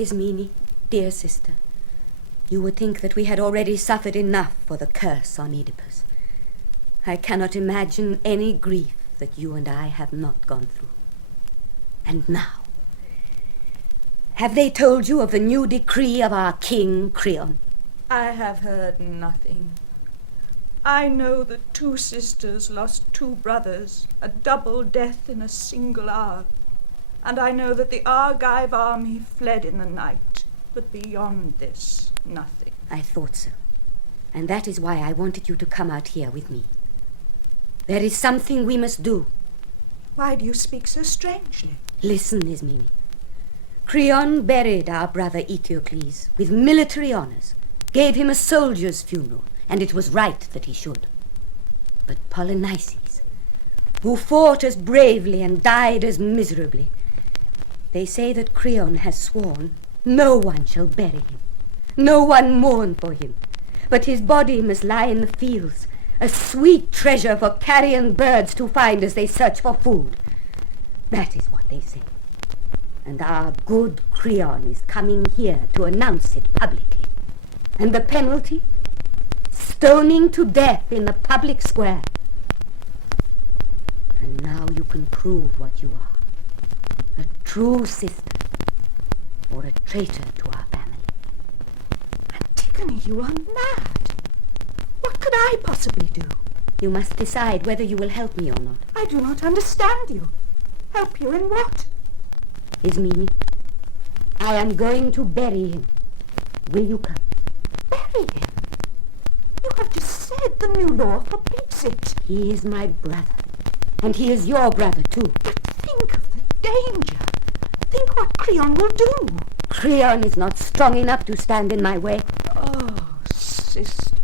Ismene, dear sister, you would think that we had already suffered enough for the curse on Oedipus. I cannot imagine any grief that you and I have not gone through. And now, have they told you of the new decree of our king, Creon? I have heard nothing. I know that 2 sisters lost 2 brothers, a double death in a single hour. And I know that the Argive army fled in the night. But beyond this, nothing. I thought so. And that is why I wanted you to come out here with me. There is something we must do. Why do you speak so strangely? Listen, Ismene. Creon buried our brother Eteocles with military honors, gave him a soldier's funeral, and it was right that he should. But Polynices, who fought as bravely and died as miserably, they say that Creon has sworn no one shall bury him, no one mourn for him, but his body must lie in the fields, a sweet treasure for carrion birds to find as they search for food. That is what they say. And our good Creon is coming here to announce it publicly. And the penalty? Stoning to death in the public square. And now you can prove what you are. A true sister, or a traitor to our family. Antigone, you are mad. What could I possibly do? You must decide whether you will help me or not. I do not understand you. Help you in what? Ismene, I am going to bury him. Will you come? Bury him? You have just said the new law forbids it. He is my brother, and he is your brother too. But think of the danger. Think what Creon will do. Creon is not strong enough to stand in my way. Oh, sister.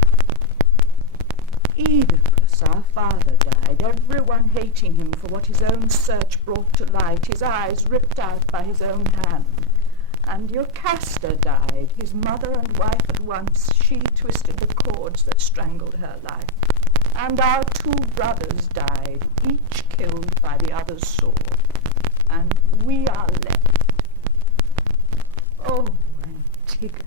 Oedipus, our father, died, everyone hating him for what his own search brought to light, his eyes ripped out by his own hand. And Jocasta died, his mother and wife at once. She twisted the cords that strangled her life. And our 2 brothers died, each killed by the other's sword. And we are left. Oh, Antigone.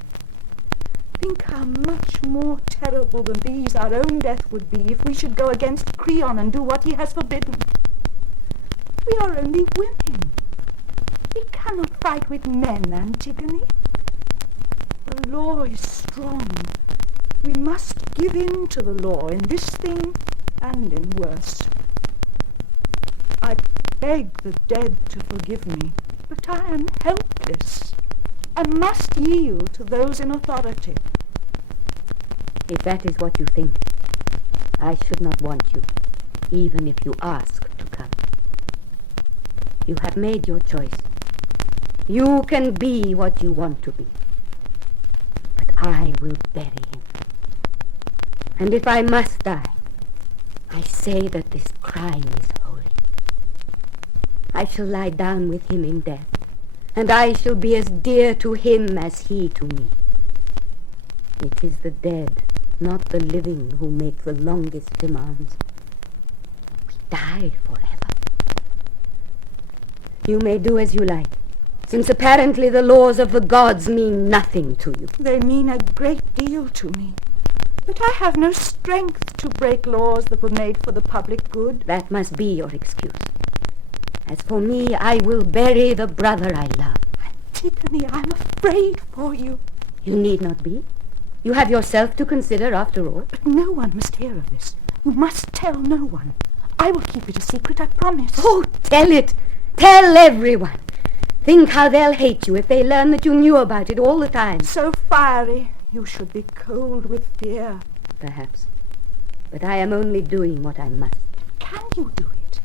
Think how much more terrible than these our own death would be if we should go against Creon and do what he has forbidden. We are only women. We cannot fight with men, Antigone. The law is strong. We must give in to the law in this thing and in worse. I beg the dead to forgive me, but I am helpless. I must yield to those in authority. If that is what you think, I should not want you, even if you ask to come. You have made your choice. You can be what you want to be. But I will bury him. And if I must die, I say that this crime is holy. I shall lie down with him in death, and I shall be as dear to him as he to me. It is the dead, not the living, who make the longest demands. We die forever. You may do as you like, since apparently the laws of the gods mean nothing to you. They mean a great deal to me. But I have no strength to break laws that were made for the public good. That must be your excuse. As for me, I will bury the brother I love. Antigone, I'm afraid for you. You need not be. You have yourself to consider, after all. But no one must hear of this. You must tell no one. I will keep it a secret, I promise. Oh, tell it. Tell everyone. Think how they'll hate you if they learn that you knew about it all the time. So fiery, you should be cold with fear. Perhaps. But I am only doing what I must. Can you do it?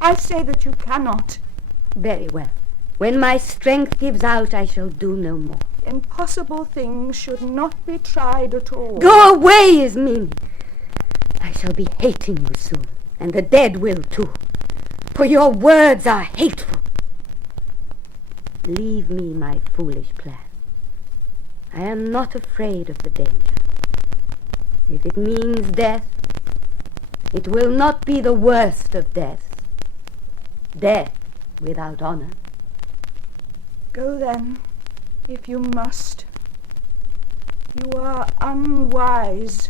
I say that you cannot. Very well. When my strength gives out, I shall do no more. Impossible things should not be tried at all. Go away, Ismene. I shall be hating you soon, and the dead will too, for your words are hateful. Leave me my foolish plan. I am not afraid of the danger. If it means death, it will not be the worst of deaths. Death without honor. Go then. if you must. You are unwise,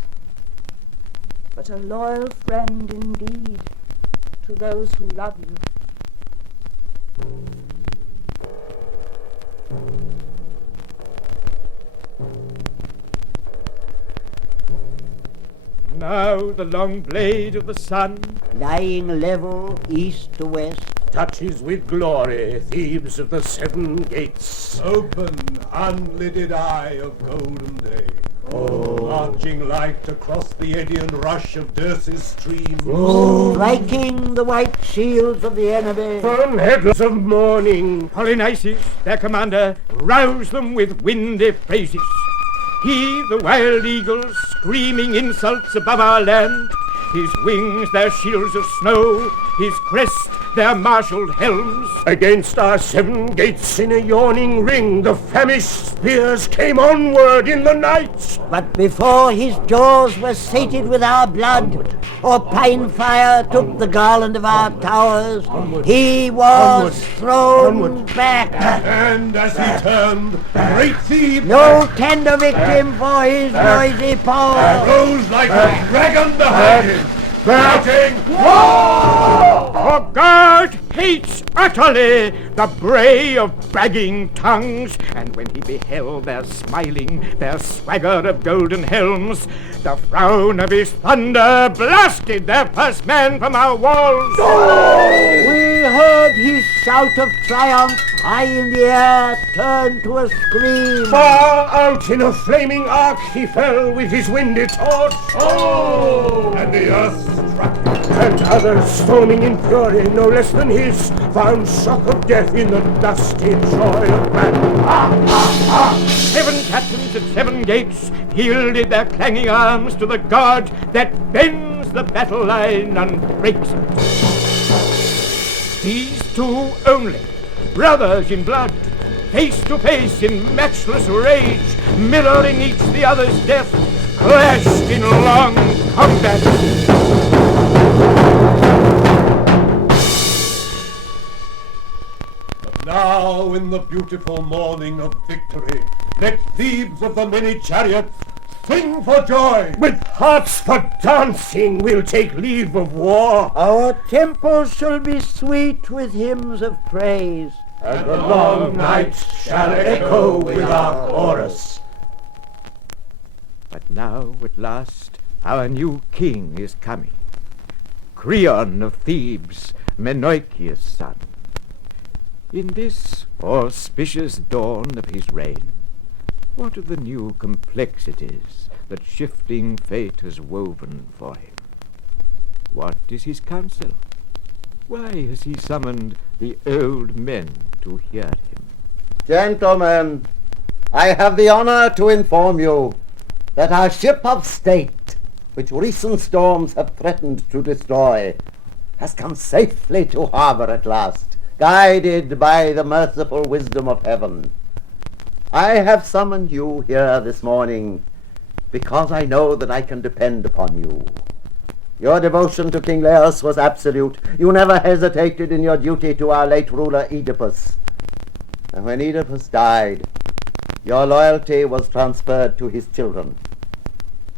but a loyal friend indeed to those who love you. Now the long blade of the sun, lying level east to west, touches with glory Thebes of the seven gates. Open, unlidded eye of golden day. Oh, Marching light across the eddy and rush of Dirce's stream. striking the white shields of the enemy. from headlands of morning, Polynices, their commander, roused them with windy phrases. He, the wild eagle, screaming insults above our land, his wings their shields of snow, his crest their marshalled helms. against our seven gates in a yawning ring, the famished spears came onward in the night. But before his jaws were sated with our blood, or pine fire took the garland of our towers, he was thrown back. And as he turned, great Thebes No tender victim for his noisy paw. rose like a dragon behind him, shouting, For God hates utterly the bray of bragging tongues, and when he beheld their smiling, their swagger of golden helms, the frown of his thunder blasted their first man from our walls. We heard his shout of triumph high in the air turn to a scream. Far out in a flaming arc he fell with his windy torch. and the earth struck him. And others, storming in fury no less than his, found shock of death in the dusty joy of battle. 7 captains at 7 gates yielded their clanging arms to the god that bends the battle line and breaks it. These two only, brothers in blood, face to face in matchless rage, mirroring each the other's death, clashed in long combat. Now in the beautiful morning of victory, let Thebes of the many chariots sing for joy. With hearts for dancing we'll take leave of war, Our temples shall be sweet with hymns of praise. And the long nights shall echo with our chorus. But now, at last, our new king is coming. Creon of Thebes, Menoikeus' son. In this auspicious dawn of his reign, what are the new complexities that shifting fate has woven for him? What is his counsel? Why has he summoned the old men to hear him? Gentlemen, I have the honor to inform you that our ship of state, which recent storms have threatened to destroy, has come safely to harbor at last, guided by the merciful wisdom of heaven. I have summoned you here this morning because I know that I can depend upon you. Your devotion to King Laius was absolute. You never hesitated in your duty to our late ruler Oedipus. And when Oedipus died, your loyalty was transferred to his children.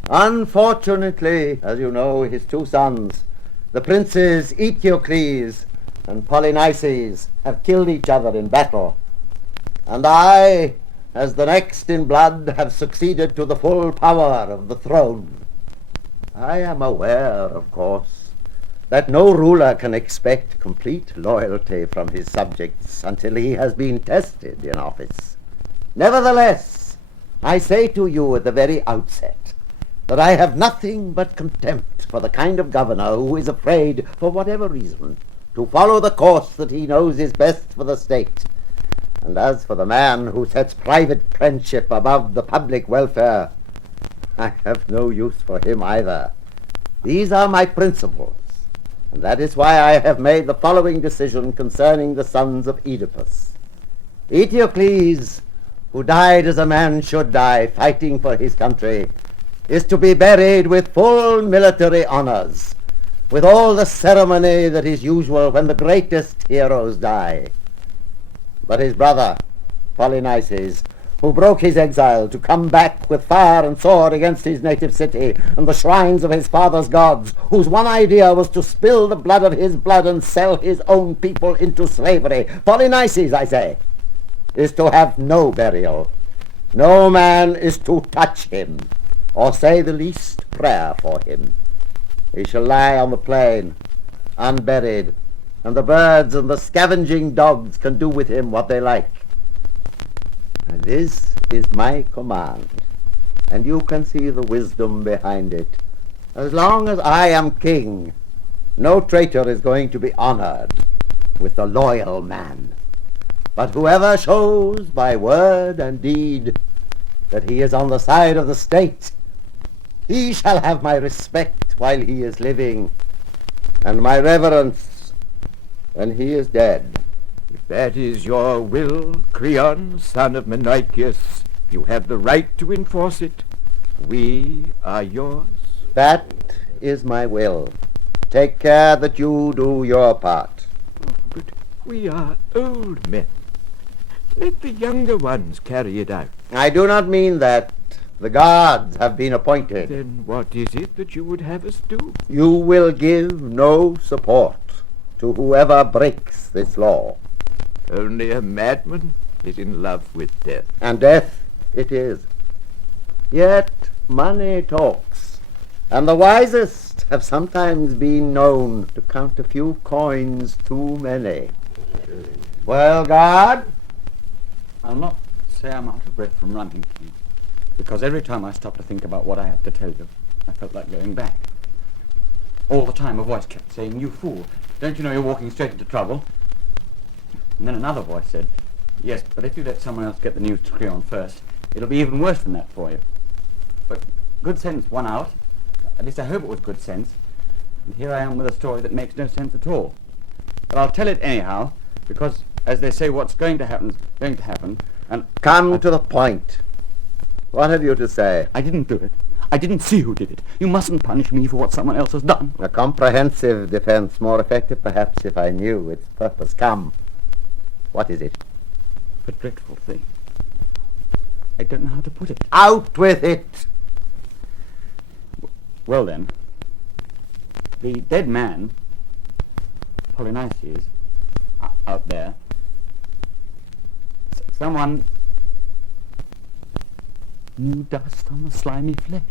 Unfortunately, as you know, his two sons, the princes Eteocles and Polynices, have killed each other in battle. And I, as the next in blood, have succeeded to the full power of the throne. I am aware, of course, that no ruler can expect complete loyalty from his subjects until he has been tested in office. Nevertheless, I say to you at the very outset that I have nothing but contempt for the kind of governor who is afraid, for whatever reason, to follow the course that he knows is best for the state. And as for the man who sets private friendship above the public welfare, I have no use for him either. These are my principles, and that is why I have made the following decision concerning the sons of Oedipus. Eteocles, who died as a man should die, fighting for his country, is to be buried with full military honors, with all the ceremony that is usual when the greatest heroes die. But his brother, Polynices, who broke his exile to come back with fire and sword against his native city and the shrines of his father's gods, whose one idea was to spill the blood of his blood and sell his own people into slavery. Polynices, I say, is to have no burial. No man is to touch him or say the least prayer for him. He shall lie on the plain, unburied, and the birds and the scavenging dogs can do with him what they like. And this is my command, and you can see the wisdom behind it. As long as I am king, no traitor is going to be honored with the loyal man. But whoever shows by word and deed that he is on the side of the state, he shall have my respect while he is living, and my reverence when he is dead. If that is your will, Creon, son of Menocius, you have the right to enforce it. We are yours. That is my will. Take care that you do your part. But we are old men. Let the younger ones carry it out. I do not mean that. The gods have been appointed. Then what is it that you would have us do? You will give no support to whoever breaks this law. Only a madman is in love with death. And death it is. Yet money talks, and the wisest have sometimes been known to count a few coins too many. Well, guard? I'll not say I'm out of breath from running, because every time I stopped to think about what I had to tell you, I felt like going back. All the time a voice kept saying, "You fool, don't you know you're walking straight into trouble?" And then another voice said, "Yes, but if you let someone else get the news to Creon first, it'll be even worse than that for you." But good sense won out. At least I hope it was good sense. And here I am with a story that makes no sense at all. But I'll tell it anyhow, because, as they say, what's going to happen is going to happen, and... Come to the point. What have you to say? I didn't do it. I didn't see who did it. You mustn't punish me for what someone else has done. A comprehensive defense, more effective perhaps if I knew its purpose. Come. What is it? A dreadful thing. I don't know how to put it. Out with it! Well then, the dead man, Polynices, out there, someone new dust on the slimy flesh.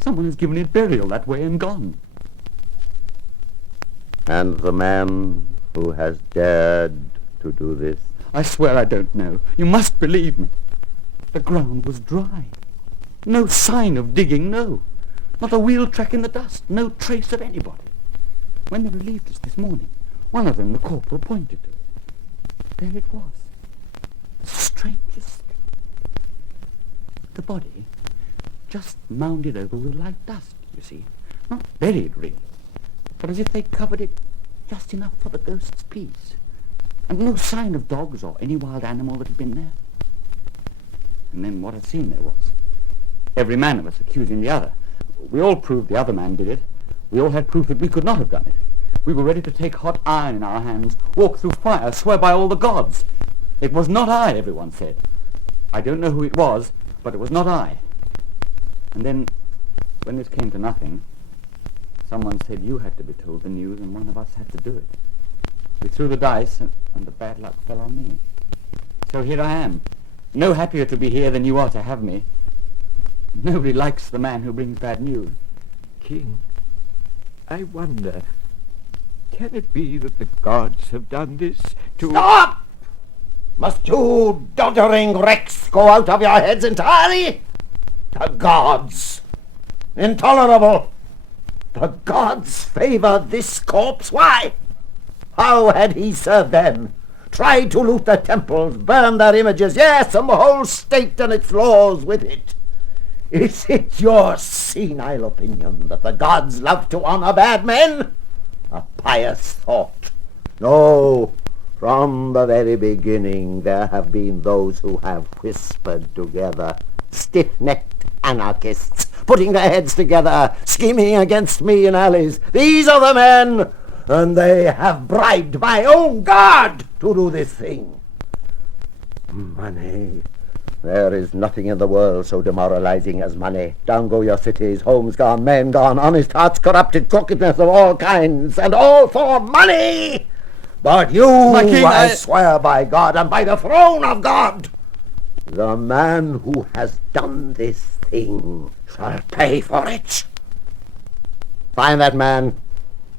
Someone has given it burial that way and gone. And the man who has dared to do this? I swear I don't know. You must believe me. The ground was dry. No sign of digging, no. Not a wheel track in the dust. No trace of anybody. When they relieved us this morning, one of them, the corporal, pointed to it. There it was. The strangest thing. The body just mounded over with light dust, you see. Not buried, really, but as if they covered it just enough for the ghost's peace. And no sign of dogs or any wild animal that had been there. And then what a scene there was. Every man of us accusing the other. We all proved the other man did it. We all had proof that we could not have done it. We were ready to take hot iron in our hands, walk through fire, swear by all the gods. It was not I, everyone said. I don't know who it was, but it was not I. And then, when this came to nothing, someone said you had to be told the news and one of us had to do it. We threw the dice and the bad luck fell on me. So here I am. No happier to be here than you are to have me. Nobody likes the man who brings bad news. King, I wonder, can it be that the gods have done this to... Stop! Must you doddering wrecks go out of your heads entirely? The gods! Intolerable! The gods favor this corpse. Why? How had he served them? Tried to loot their temples, burn their images, yes, and the whole state and its laws with it. Is it your senile opinion that the gods love to honor bad men? A pious thought. No, from the very beginning there have been those who have whispered together, stiff-necked anarchists, putting their heads together, scheming against me in alleys. These are the men, and they have bribed my own God to do this thing. Money. There is nothing in the world so demoralizing as money. Down go your cities, homes gone, men gone, honest hearts corrupted, crookedness of all kinds, and all for money! But you, My king, I swear by God and by the throne of God, the man who has done this thing shall pay for it. Find that man,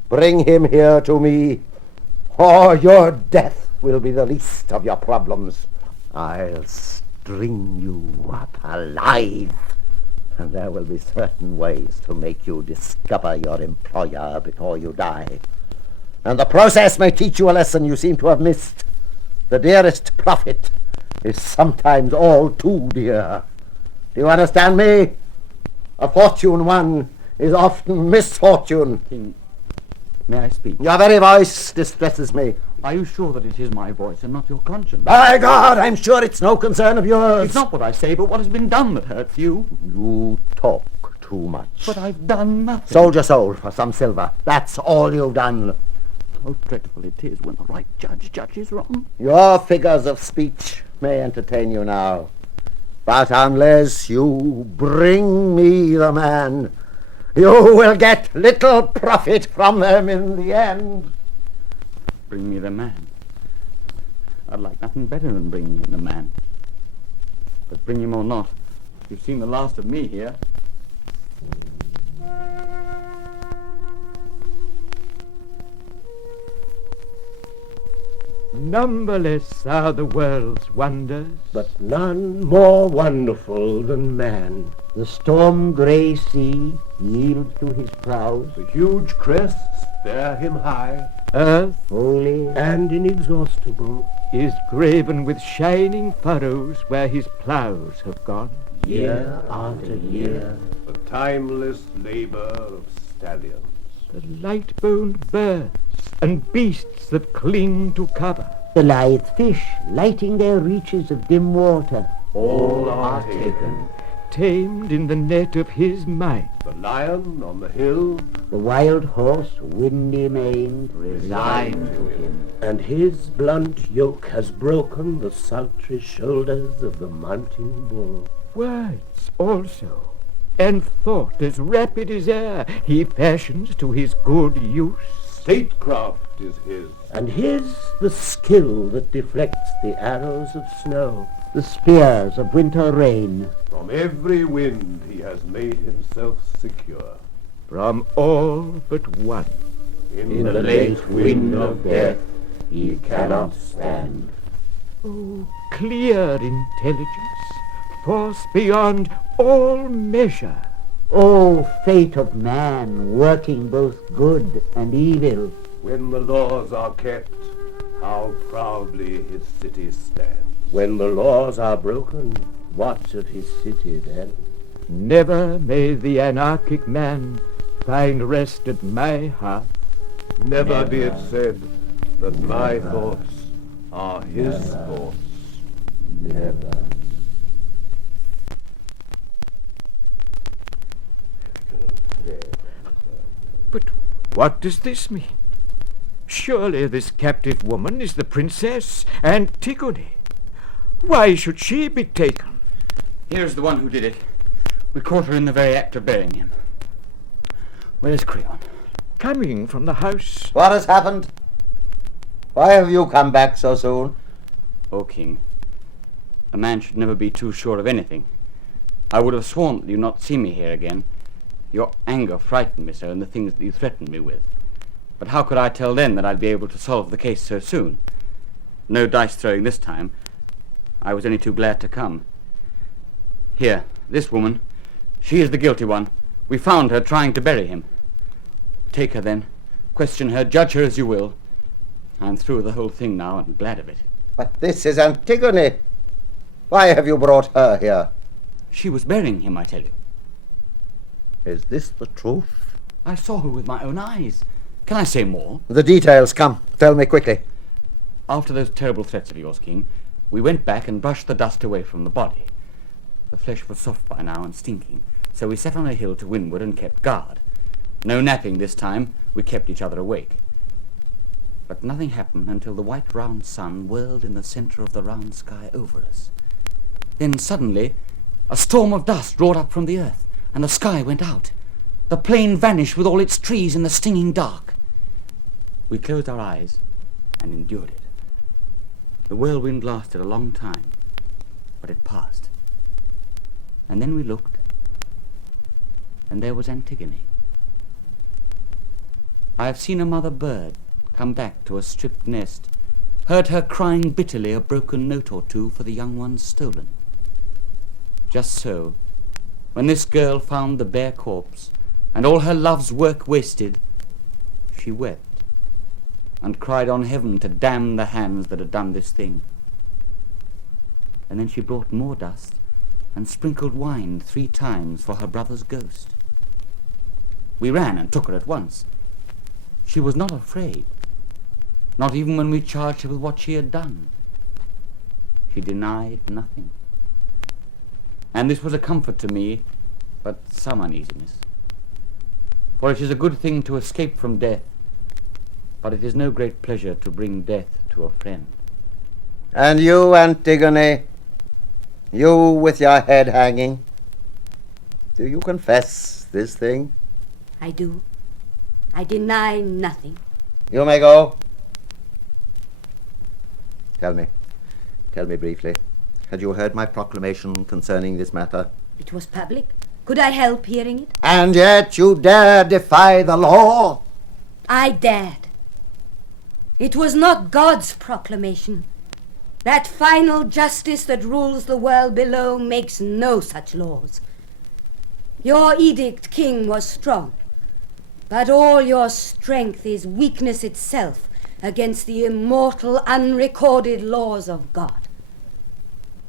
bring him here to me, or your death will be the least of your problems. I'll string you up alive, and there will be certain ways to make you discover your employer before you die. And the process may teach you a lesson you seem to have missed. The dearest profit is sometimes all too dear. Do you understand me? A fortune won is often misfortune. King, may I speak? Your very voice distresses me. Are you sure that it is my voice and not your conscience? By God, I'm sure it's no concern of yours. It's not what I say, but what has been done that hurts you. You talk too much. But I've done nothing. Sold your soul for some silver. That's all you've done. How dreadful it is when the right judge judges wrong. Your figures of speech may entertain you now, but unless you bring me the man, you will get little profit from them in the end. Bring me the man. I'd like nothing better than bringing in the man. But bring him or not, you've seen the last of me here. Numberless are the world's wonders, But none more wonderful than man. The storm-grey sea yields to his prows, The huge crests bear him high. earth holy And inexhaustible. is graven with shining furrows where his ploughs have gone. year after year. The timeless labor of stallions. The light-boned birds and beasts that cling to cover. The lithe fish lighting their reaches of dim water. All are taken. Tamed in the net of his might. The lion on the hill, The wild horse, windy-maned, resigned to him. And his blunt yoke has broken the sultry shoulders of the mountain bull. Words also, and thought as rapid as air he fashions to his good use. Statecraft is his. And his the skill that deflects the arrows of snow. the spears of winter rain. From every wind he has made himself secure. From all but one. In the late wind of death he cannot stand. Oh, clear intelligence, force beyond all measure. O fate of man, working both good and evil. When the laws are kept, how proudly his city stands. When the laws are broken, what's of his city then? Never may the anarchic man find rest at my hearth. Never be it said that my thoughts are his thoughts. Never. But what does this mean? Surely this captive woman is the Princess Antigone. Why should she be taken? Here's the one who did it. We caught her in the very act of burying him. Where's Creon? Coming from the house. What has happened? Why have you come back so soon? O King, a man should never be too sure of anything. I would have sworn that you'd not see me here again. Your anger frightened me so, and the things that you threatened me with. But how could I tell then that I'd be able to solve the case so soon? No dice throwing this time. I was only too glad to come. Here, this woman. She is the guilty one. We found her trying to bury him. Take her then. Question her. Judge her as you will. I'm through with the whole thing now, and glad of it. But this is Antigone. Why have you brought her here? She was burying him, I tell you. Is this the truth? I saw her with my own eyes. Can I say more? The details, come. Tell me quickly. After those terrible threats of yours, King, we went back and brushed the dust away from the body. The flesh was soft by now and stinking, so we sat on a hill to windward and kept guard. No napping this time. We kept each other awake. But nothing happened until the white round sun whirled in the center of the round sky over us. Then suddenly a storm of dust roared up from the earth, and the sky went out. The plain vanished with all its trees in the stinging dark. We closed our eyes and endured it. The whirlwind lasted a long time, but it passed. And then we looked, and there was Antigone. I have seen a mother bird come back to a stripped nest, heard her crying bitterly a broken note or two for the young ones stolen. Just so, when this girl found the bare corpse and all her love's work wasted, she wept and cried on heaven to damn the hands that had done this thing. And then she brought more dust and sprinkled wine 3 times for her brother's ghost. We ran and took her at once. She was not afraid, not even when we charged her with what she had done. She denied nothing. And this was a comfort to me, but some uneasiness. For it is a good thing to escape from death, but it is no great pleasure to bring death to a friend. And you, Antigone, you with your head hanging, do you confess this thing? I do. I deny nothing. You may go. Tell me briefly, had you heard my proclamation concerning this matter? It was public. Could I help hearing it? And yet you dare defy the law? I dared. It was not God's proclamation. That final justice that rules the world below makes no such laws. Your edict, king, was strong, but all your strength is weakness itself against the immortal, unrecorded laws of God.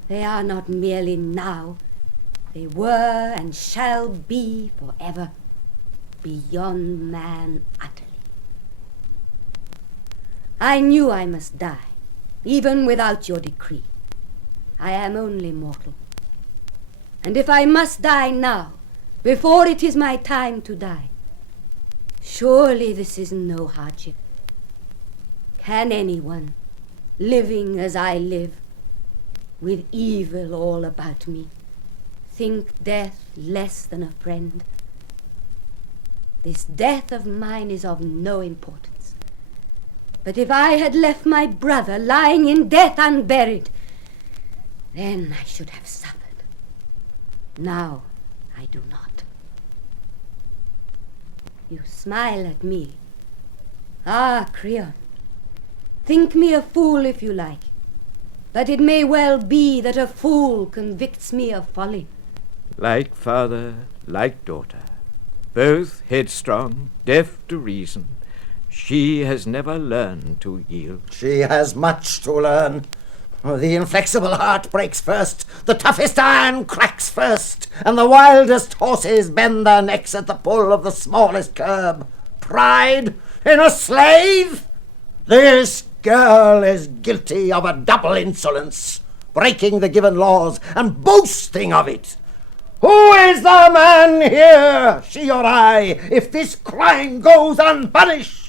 They are not merely now, they were and shall be forever, beyond man utterly. I knew I must die, even without your decree. I am only mortal. And if I must die now, before it is my time to die, surely this is no hardship. Can anyone, living as I live, with evil all about me, think death less than a friend? This death of mine is of no importance. But if I had left my brother lying in death unburied, then I should have suffered. Now I do not. You smile at me. Ah, Creon, think me a fool if you like, but it may well be that a fool convicts me of folly. Like father, like daughter, both headstrong, deaf to reason, she has never learned to yield. She has much to learn. The inflexible heart breaks first, the toughest iron cracks first, and the wildest horses bend their necks at the pull of the smallest curb. Pride in a slave? This girl is guilty of a double insolence, breaking the given laws and boasting of it. Who is the man here, she or I, if this crime goes unpunished?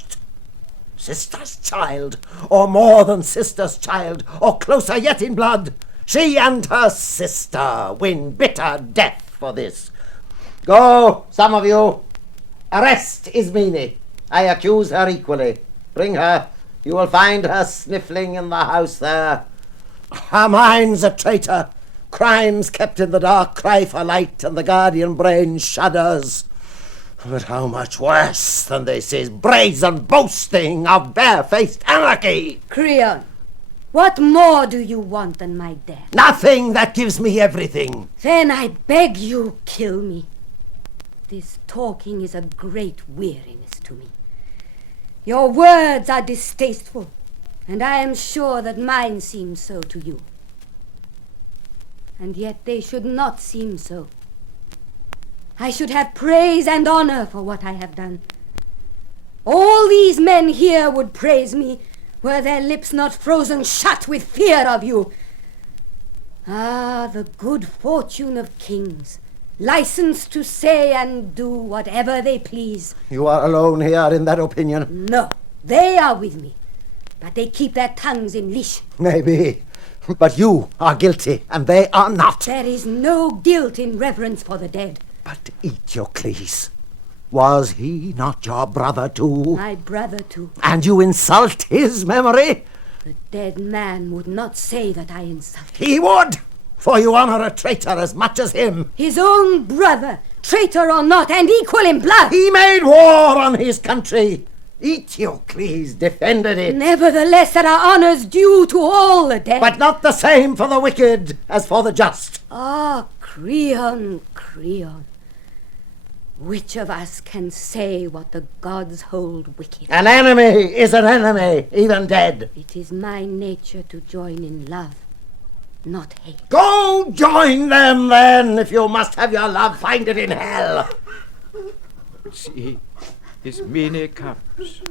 Sister's child, or more than sister's child, or closer yet in blood. She and her sister win bitter death for this. Go, some of you. Arrest Ismene. I accuse her equally. Bring her. You will find her sniffling in the house there. Her mind's a traitor. Crimes kept in the dark cry for light, and the guardian brain shudders. But how much worse than this is brazen boasting of barefaced anarchy! Creon, what more do you want than my death? Nothing that gives me everything. Then I beg you, kill me. This talking is a great weariness to me. Your words are distasteful, and I am sure that mine seem so to you. And yet they should not seem so. I should have praise and honor for what I have done. All these men here would praise me, were their lips not frozen shut with fear of you. Ah, the good fortune of kings, licensed to say and do whatever they please. You are alone here in that opinion. No, they are with me. but they keep their tongues in leash. Maybe. But you are guilty, and they are not. There is no guilt in reverence for the dead. But Eteocles, was he not your brother too? My brother too. And you insult his memory? The dead man would not say that I insult him. He would, for you honor a traitor as much as him. His own brother, traitor or not, and equal in blood. He made war on his country. Eteocles defended it. Nevertheless, there are honors due to all the dead. But not the same for the wicked as for the just. Ah, Creon, Creon. Which of us can say what the gods hold wicked? An enemy is an enemy, even dead. It is my nature to join in love, not hate. Go join them then. If you must have your love, find it in hell. See, Ismene comes.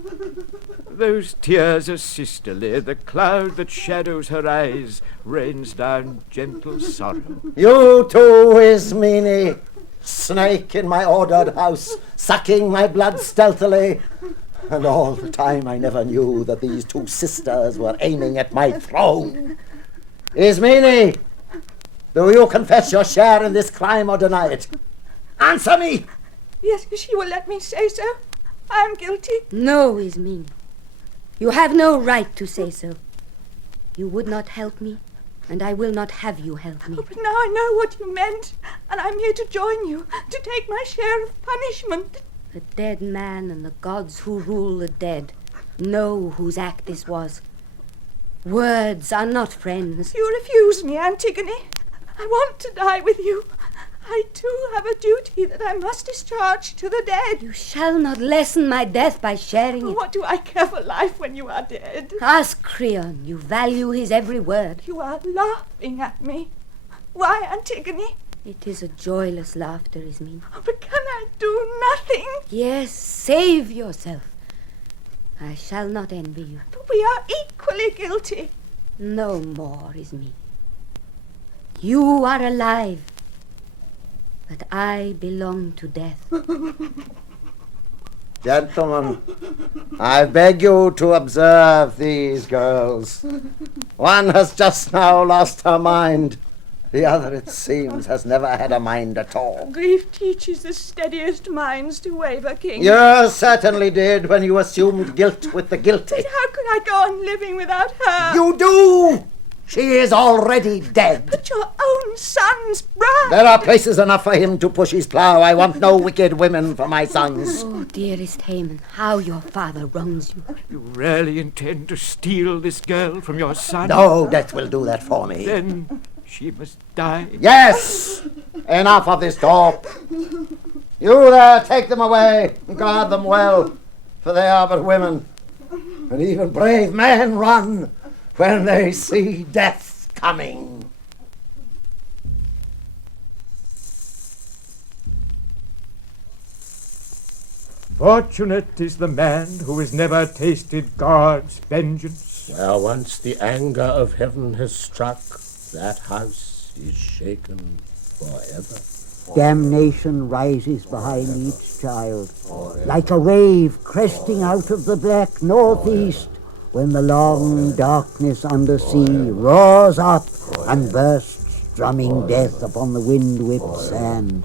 Those tears are sisterly. The cloud that shadows her eyes rains down gentle sorrow. You too, Ismene. Snake in my ordered house, sucking my blood stealthily. And all the time I never knew that these two sisters were aiming at my throne. Ismene, do you confess your share in this crime or deny it? Answer me! Yes, she will let me say so. I am guilty. No, Ismene. You have no right to say so. You would not help me, and I will not have you help me. Oh, but now I know what you meant, and I'm here to join you, to take my share of punishment. The dead man and the gods who rule the dead know whose act this was. Words are not friends. You refuse me, Antigone. I want to die with you. I too have a duty that I must discharge to the dead. You shall not lessen my death by sharing it. What do I care for life when you are dead? Ask Creon. You value his every word. You are laughing at me. Why, Antigone? It is a joyless laughter, Ismene. Oh, but can I do nothing? Yes, save yourself. I shall not envy you. But we are equally guilty. No more, Ismene. You are alive, but I belong to death. Gentlemen, I beg you to observe these girls. One has just now lost her mind. The other, it seems, has never had a mind at all. Grief teaches the steadiest minds to waver, King. You certainly did when you assumed guilt with the guilty. But how could I go on living without her? You do! She is already dead. But your own son's bride. There are places enough for him to push his plough. I want no wicked women for my sons. Oh, dearest Haman, how your father wrongs you. You really intend to steal this girl from your son? No, death will do that for me. Then she must die. Yes! Enough of this talk. You there, take them away and guard them well, for they are but women. And even brave men run when they see death coming. Fortunate is the man who has never tasted God's vengeance. Where once the anger of heaven has struck, that house is shaken forever. Damnation rises behind each child, like a wave cresting out of the black northeast, when the long darkness under sea roars up and bursts, drumming death upon the wind-whipped sand.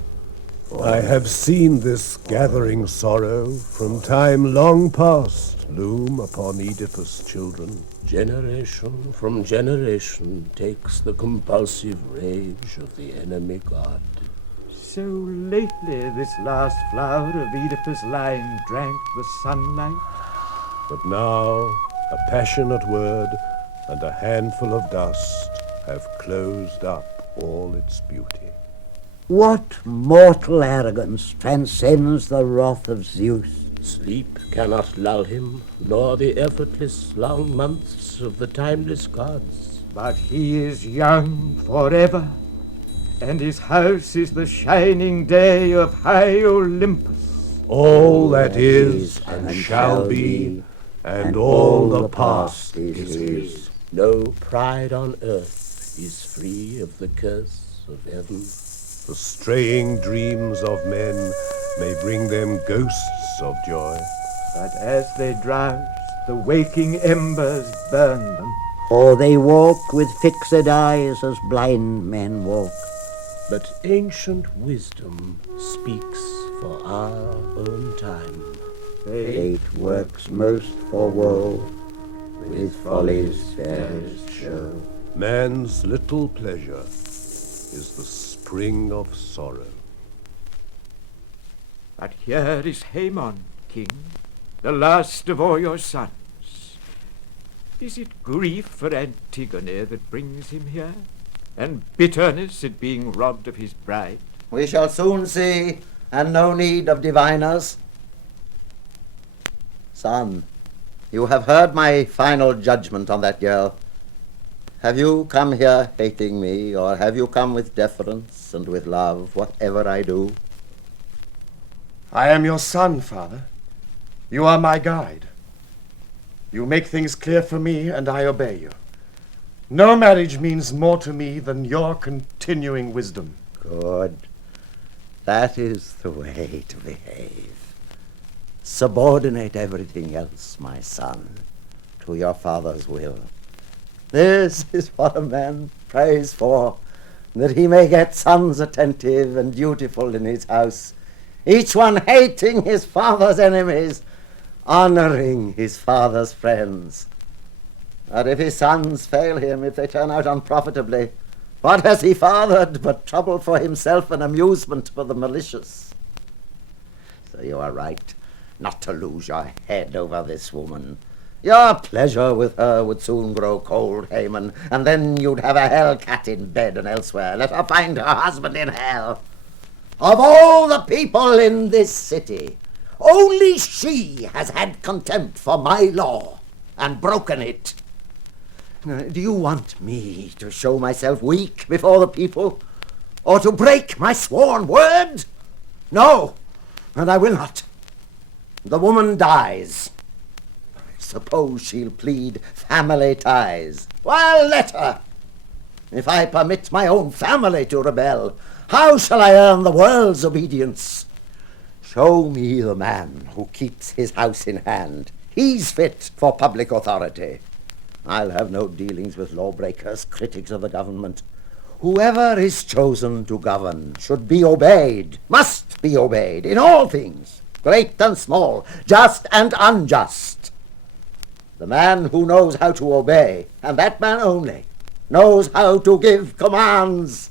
I have seen this gathering sorrow from time long past loom upon Oedipus' children. Generation from generation takes the compulsive rage of the enemy god. So lately this last flower of Oedipus' line drank the sunlight. But now a passionate word and a handful of dust have closed up all its beauty. What mortal arrogance transcends the wrath of Zeus? Sleep cannot lull him, nor the effortless long months of the timeless gods. But he is young forever, and his house is the shining day of high Olympus. All that is and shall be, and all the past is his. No pride on earth is free of the curse of heaven. The straying dreams of men may bring them ghosts of joy. But as they drowse, the waking embers burn them. Or they walk with fixed eyes as blind men walk. But ancient wisdom speaks for our own time. Fate works most for woe, with folly's fairest show. Man's little pleasure is the spring of sorrow. But here is Haemon, king, the last of all your sons. Is it grief for Antigone that brings him here, and bitterness at being robbed of his bride? We shall soon see, and no need of diviners. Son, you have heard my final judgment on that girl. Have you come here hating me, or have you come with deference and with love, whatever I do? I am your son, Father. You are my guide. You make things clear for me, and I obey you. No marriage means more to me than your continuing wisdom. Good. That is the way to behave. Subordinate everything else, my son, to your father's will. This is what a man prays for, that he may get sons attentive and dutiful in his house, each one hating his father's enemies, honoring his father's friends. And if his sons fail him, if they turn out unprofitably, what has he fathered but trouble for himself and amusement for the malicious? So you are right not to lose your head over this woman. Your pleasure with her would soon grow cold, Haemon, and then you'd have a hell-cat in bed and elsewhere. Let her find her husband in hell. Of all the people in this city, only she has had contempt for my law and broken it. Do you want me to show myself weak before the people, or to break my sworn word? No, and I will not. The woman dies. Suppose she'll plead family ties. Well, let her. If I permit my own family to rebel, how shall I earn the world's obedience? Show me the man who keeps his house in hand. He's fit for public authority. I'll have no dealings with lawbreakers, critics of the government. Whoever is chosen to govern should be obeyed, must be obeyed in all things, great and small, just and unjust. The man who knows how to obey, and that man only, knows how to give commands.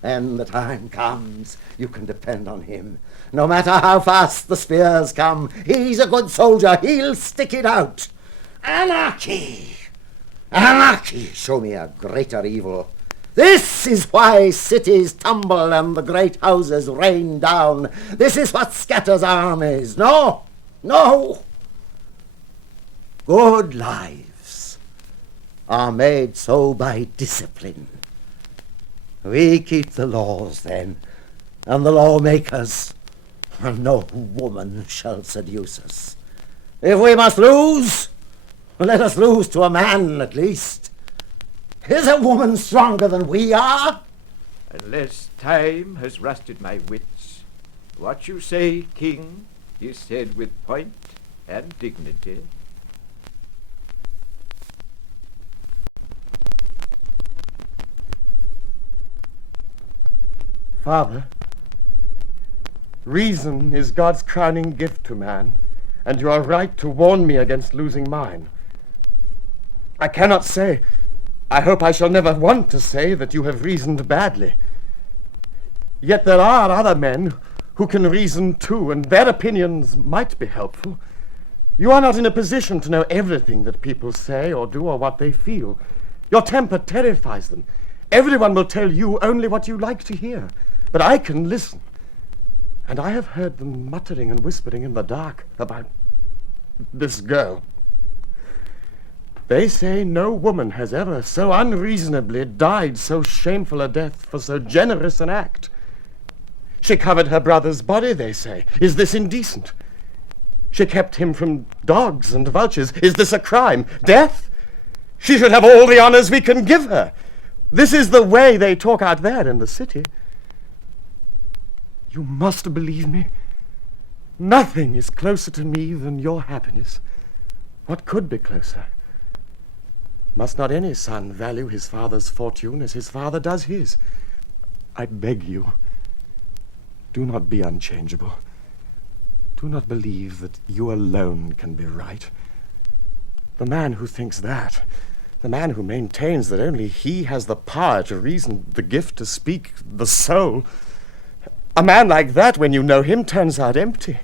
When the time comes, you can depend on him. No matter how fast the spears come, he's a good soldier. He'll stick it out. Anarchy! Anarchy! Show me a greater evil. This is why cities tumble and the great houses rain down. This is what scatters armies. No! No! Good lives are made so by discipline. We keep the laws then, and the lawmakers, and no woman shall seduce us. If we must lose, let us lose to a man at least. Is a woman stronger than we are? Unless time has rusted my wits, what you say, king, is said with point and dignity. Father, reason is God's crowning gift to man, and you are right to warn me against losing mine. I cannot say, I hope I shall never want to say, that you have reasoned badly. Yet there are other men who can reason too, and their opinions might be helpful. You are not in a position to know everything that people say or do or what they feel. Your temper terrifies them. Everyone will tell you only what you like to hear. But I can listen, and I have heard them muttering and whispering in the dark about this girl. They say no woman has ever so unreasonably died so shameful a death for so generous an act. She covered her brother's body, they say. Is this indecent? She kept him from dogs and vultures. Is this a crime? Death? She should have all the honors we can give her. This is the way they talk out there in the city. You must believe me. Nothing is closer to me than your happiness. What could be closer? Must not any son value his father's fortune as his father does his? I beg you, do not be unchangeable. Do not believe that you alone can be right. The man who thinks that, the man who maintains that only he has the power to reason, the gift to speak, the soul, a man like that, when you know him, turns out empty.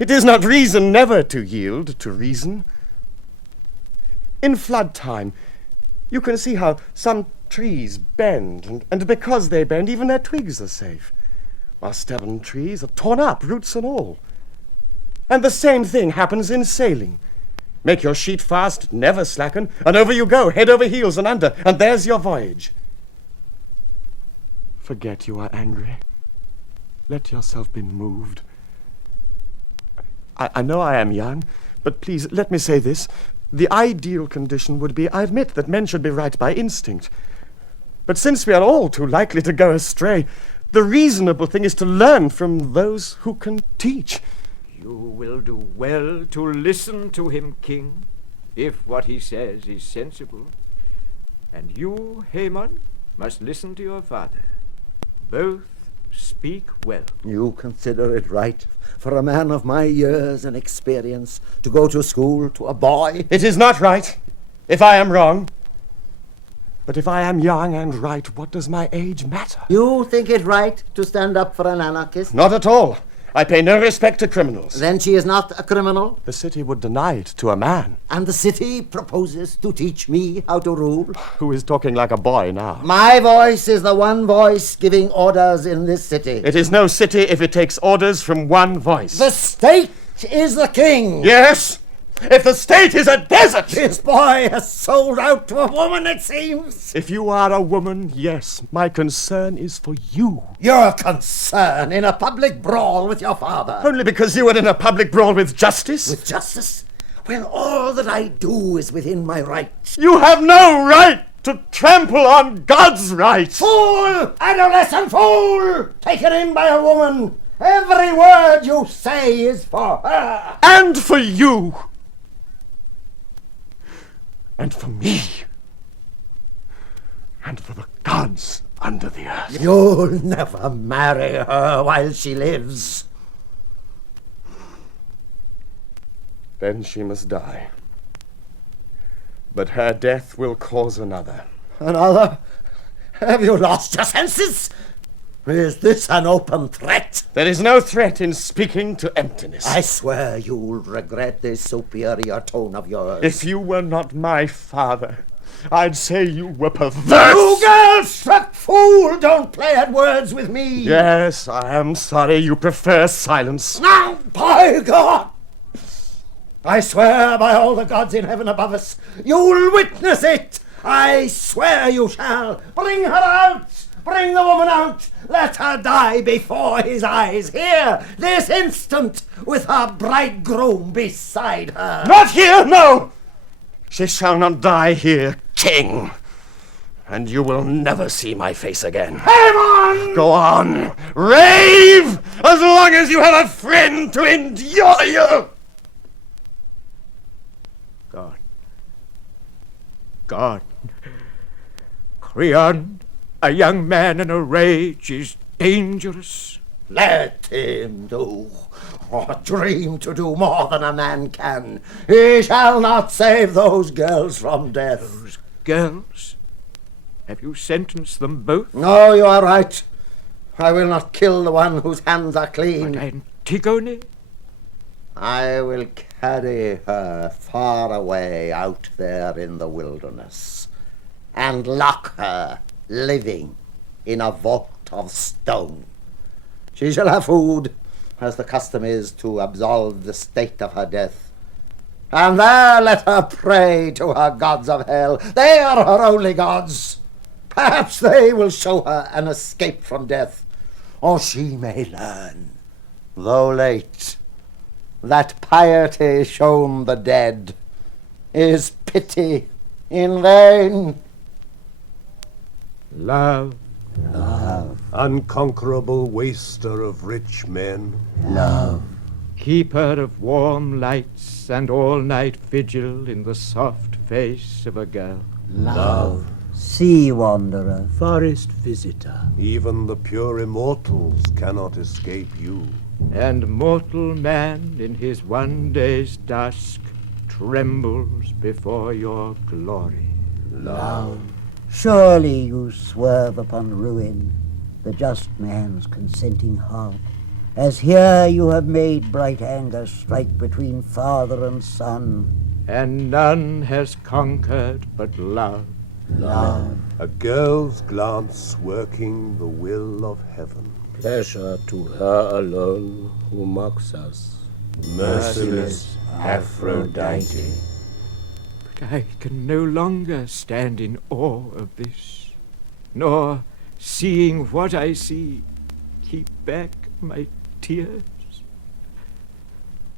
It is not reason never to yield to reason. In flood time, you can see how some trees bend, and because they bend, even their twigs are safe, while stubborn trees are torn up, roots and all. And the same thing happens in sailing. Make your sheet fast, never slacken, and over you go, head over heels and under, and there's your voyage. Forget you are angry. Let yourself be moved. I know I am young, but please, let me say this. The ideal condition would be, I admit, that men should be right by instinct. But since we are all too likely to go astray, the reasonable thing is to learn from those who can teach. You will do well to listen to him, King, if what he says is sensible. And you, Haman, must listen to your father. Both speak well. You consider it right for a man of my years and experience to go to school to a boy? It is not right, if I am wrong. But if I am young and right, what does my age matter? You think it right to stand up for an anarchist? Not at all. I pay no respect to criminals. Then she is not a criminal? The city would deny it to a man. And the city proposes to teach me how to rule? Who is talking like a boy now? My voice is the one voice giving orders in this city. It is no city if it takes orders from one voice. The state is the king. Yes, if the state is a desert. This boy has sold out to a woman, it seems. If you are a woman, yes, my concern is for you. Your concern in a public brawl with your father. Only because you are in a public brawl with justice? With justice? When all that I do is within my rights. You have no right to trample on God's rights. Fool! Adolescent fool! Taken in by a woman. Every word you say is for her. And for you. And for me. And for the gods under the earth. You'll never marry her while she lives. Then she must die. But her death will cause another. Another? Have you lost your senses? Is this an open threat? There is no threat in speaking to emptiness. I swear you'll regret this superior tone of yours. If you were not my father, I'd say you were perverse. You girl-struck fool! Don't play at words with me. Yes, I am sorry you prefer silence. Now, by God! I swear by all the gods in heaven above us, you'll witness it! I swear you shall! Bring her out! Bring the woman out! Let her die before his eyes, here, this instant, with her bridegroom beside her! Not here, no! She shall not die here, king. And you will never see my face again. Haman! Go on, rave, as long as you have a friend to endure you! God. Creon, a young man in a rage is dangerous. Let him do, or dream to do more than a man can. He shall not save those girls from death. Those girls? Have you sentenced them both? No, you are right. I will not kill the one whose hands are clean. But Antigone? I will carry her far away out there in the wilderness and lock her living in a vault of stone. She shall have food, as the custom is to absolve the state of her death. And there let her pray to her gods of hell. They are her only gods. Perhaps they will show her an escape from death, or she may learn, though late, that piety shown the dead is pity in vain. Love. Love. Unconquerable waster of rich men. Love. keeper of warm lights and all-night vigil in the soft face of a girl. Love. Sea wanderer. Forest visitor. Even the pure immortals cannot escape you. And mortal man in his one day's dusk trembles before your glory. Love. Surely you swerve upon ruin, the just man's consenting heart, as here you have made bright anger strike between father and son. And none has conquered but love. Love. A girl's glance working the will of heaven. Pleasure to her alone who mocks us. Merciless Aphrodite. But I can no longer stand in awe of this, nor, seeing what I see, keep back my tears.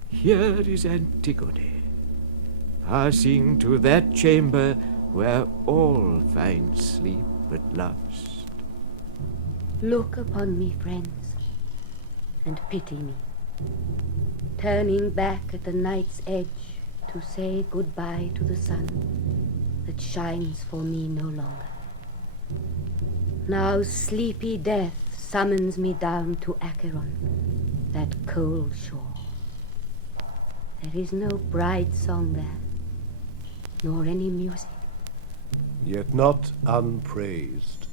Here is Antigone, passing to that chamber where all find sleep at last. Look upon me, friends, and pity me, turning back at the night's edge to say goodbye to the sun that shines for me no longer. Now sleepy death summons me down to Acheron, that cold shore. There is no bride song there, nor any music. Yet not unpraised.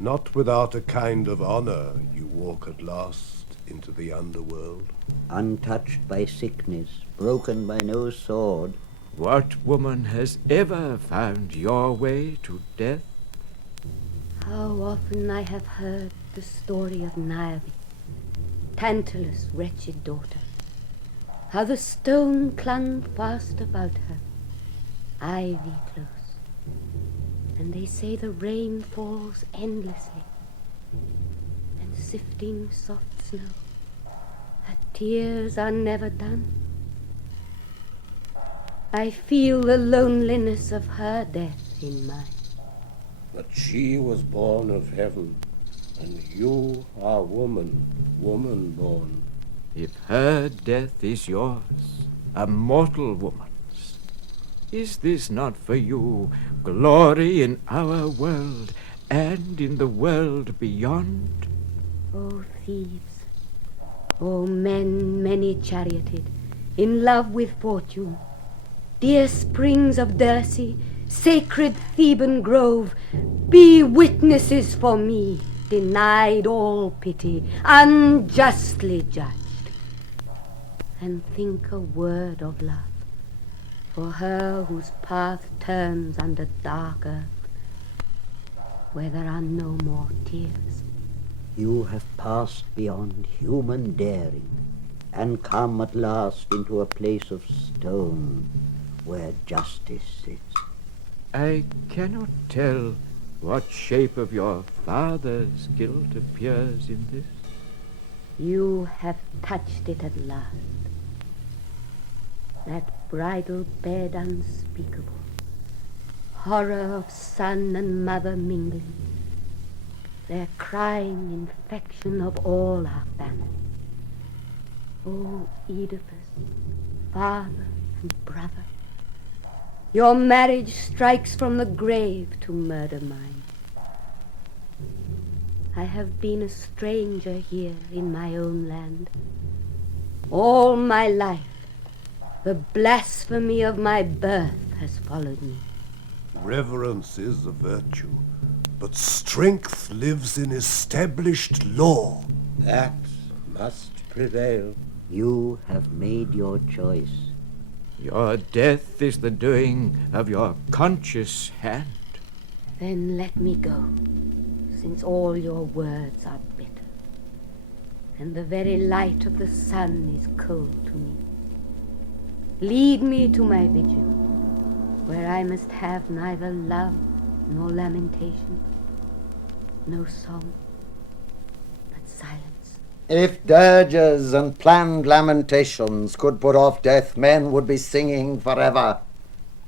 Not without a kind of honor you walk at last into the underworld. Untouched by sickness, broken by no sword. What woman has ever found your way to death? How often I have heard the story of Niobe, Tantalus' wretched daughter. How the stone clung fast about her, ivy close. And they say the rain falls endlessly, and sifting soft snow, her tears are never done. I feel the loneliness of her death in mine. But she was born of heaven, and you are woman, woman born. If her death is yours, a mortal woman's, is this not for you glory in our world and in the world beyond? O thieves, O men many-charioted, in love with fortune, dear springs of Dirce, sacred Theban grove, be witnesses for me, denied all pity, unjustly judged. And think a word of love for her whose path turns under dark earth, where there are no more tears. You have passed beyond human daring, and come at last into a place of stone, where justice sits. I cannot tell what shape of your father's guilt appears in this. You have touched it at last. That bridal bed unspeakable, horror of son and mother mingling, their crying infection of all our family. O Oedipus, father and brother, your marriage strikes from the grave to murder mine. I have been a stranger here in my own land. All my life, the blasphemy of my birth has followed me. Reverence is a virtue, but strength lives in established law. That must prevail. You have made your choice. Your death is the doing of your conscious hand. Then let me go, since all your words are bitter, and the very light of the sun is cold to me. Lead me to my vigil, where I must have neither love nor lamentation, no song, but silence. If dirges and planned lamentations could put off death, men would be singing forever.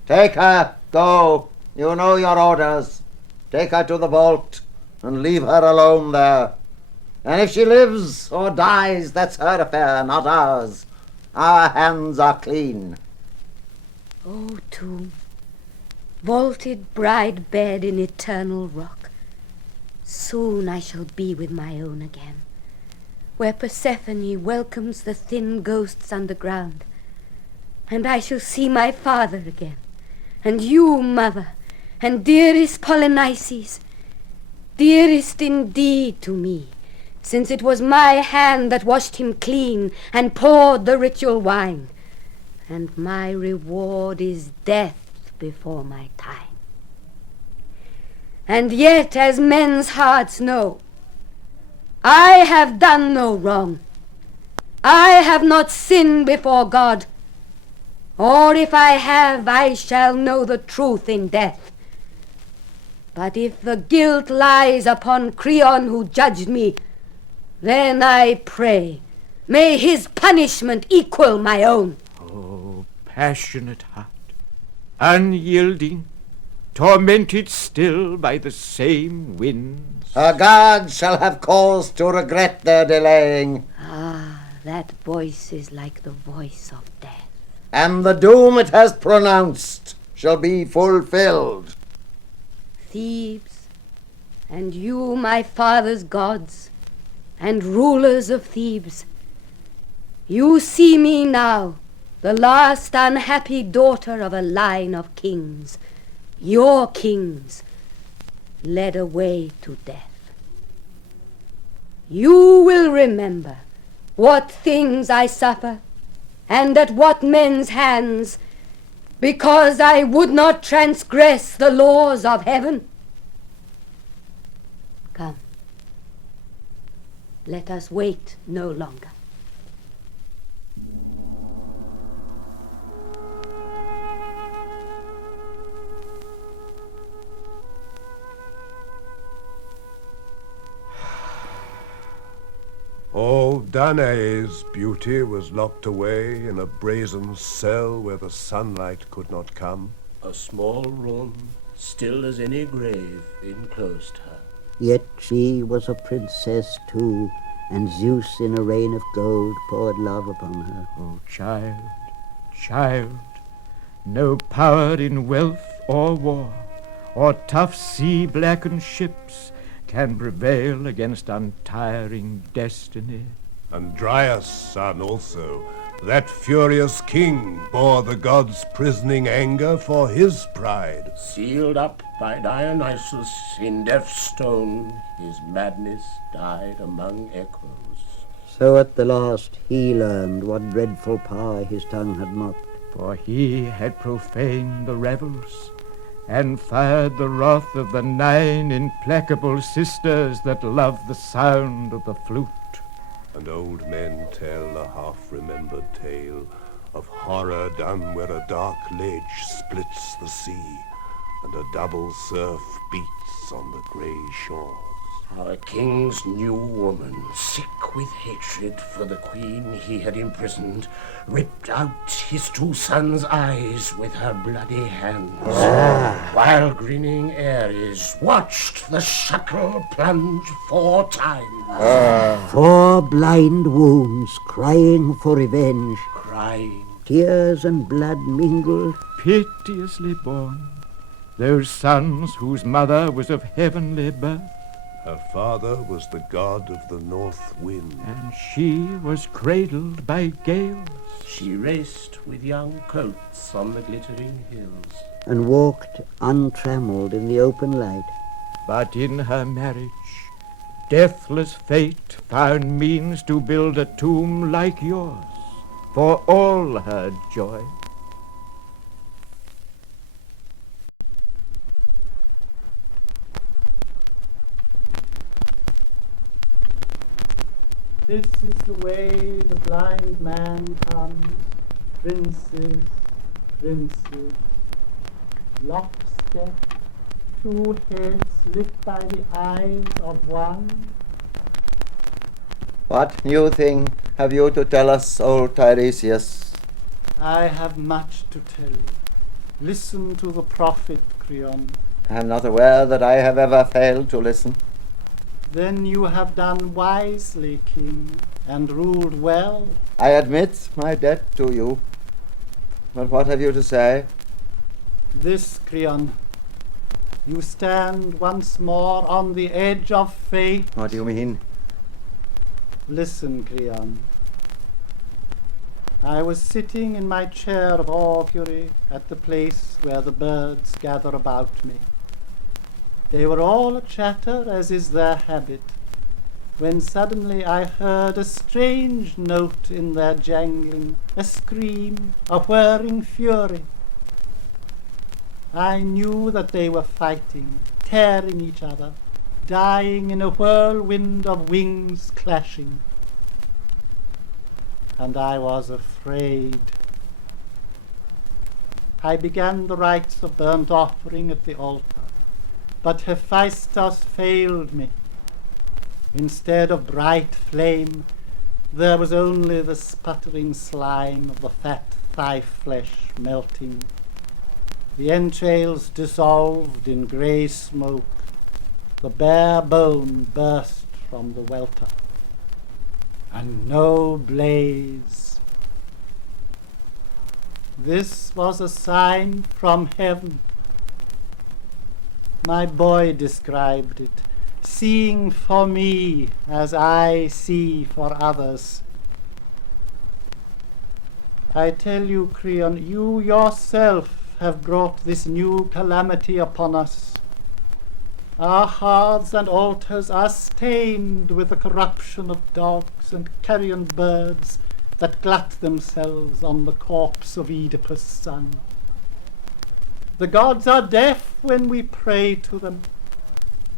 Take her, go, you know your orders. Take her to the vault, and leave her alone there. And if she lives or dies, that's her affair, not ours. Our hands are clean. O tomb, vaulted bride bed in eternal rock, soon I shall be with my own again, where Persephone welcomes the thin ghosts underground, and I shall see my father again, and you, mother, and dearest Polynices, dearest indeed to me, since it was my hand that washed him clean and poured the ritual wine, and my reward is death before my time. And yet, as men's hearts know, I have done no wrong. I have not sinned before God, or if I have, I shall know the truth in death. But if the guilt lies upon Creon who judged me, then I pray, may his punishment equal my own. Oh, passionate heart, unyielding, tormented still by the same winds. Her gods shall have cause to regret their delaying. Ah, that voice is like the voice of death. And the doom it has pronounced shall be fulfilled. Thebes, and you, my father's gods, and rulers of Thebes, you see me now, the last unhappy daughter of a line of kings, your kings, led away to death. You will remember what things I suffer, and at what men's hands, because I would not transgress the laws of heaven. Come, let us wait no longer. All Danae's beauty was locked away in a brazen cell where the sunlight could not come. A small room, still as any grave, enclosed her. Yet she was a princess too, and Zeus in a rain of gold poured love upon her. Oh, child, child, no power in wealth or war, or tough sea-blackened ships can prevail against untiring destiny. And Dryas' son also, that furious king, bore the gods' prisoning anger for his pride. Sealed up by Dionysus in death's stone, his madness died among echoes. So at the last he learned what dreadful power his tongue had mocked. For he had profaned the revels, and fired the wrath of the 9 implacable sisters that love the sound of the flute. And old men tell a half-remembered tale of horror done where a dark ledge splits the sea, and a double surf beats on the grey shores. Our king's new woman, sick with hatred for the queen he had imprisoned, ripped out his 2 sons' eyes with her bloody hands, while grinning Ares watched the shuttle plunge 4 times. 4 blind wounds crying for revenge, Crying, tears and blood mingled. Piteously born, those sons whose mother was of heavenly birth, Her father was the god of the north wind. and she was cradled by gales. she raced with young coats on the glittering hills. And walked untrammeled in the open light. But in her marriage, deathless fate found means to build a tomb like yours for all her joy. This is the way the blind man comes, princes, princes, lockstep, 2 heads lit by the eyes of one. What new thing have you to tell us, old Tiresias? I have much to tell you. Listen to the prophet, Creon. I am not aware that I have ever failed to listen. Then you have done wisely, King, and ruled well. I admit my debt to you. But what have you to say? This, Creon, you stand once more on the edge of fate. What do you mean? Listen, Creon. I was sitting in my chair of augury at the place where the birds gather about me. They were all a chatter, as is their habit, when suddenly I heard a strange note in their jangling, a scream, a whirring fury. I knew that they were fighting, tearing each other, dying in a whirlwind of wings clashing. And I was afraid. I began the rites of burnt offering at the altar, but Hephaestus failed me. Instead of bright flame, there was only the sputtering slime of the fat thigh flesh melting, the entrails dissolved in grey smoke, the bare bone burst from the welter, and no blaze. This was a sign from heaven. My boy described it, seeing for me as I see for others. I tell you, Creon, you yourself have brought this new calamity upon us. Our hearths and altars are stained with the corruption of dogs and carrion birds that glut themselves on the corpse of Oedipus' son. The gods are deaf when we pray to them.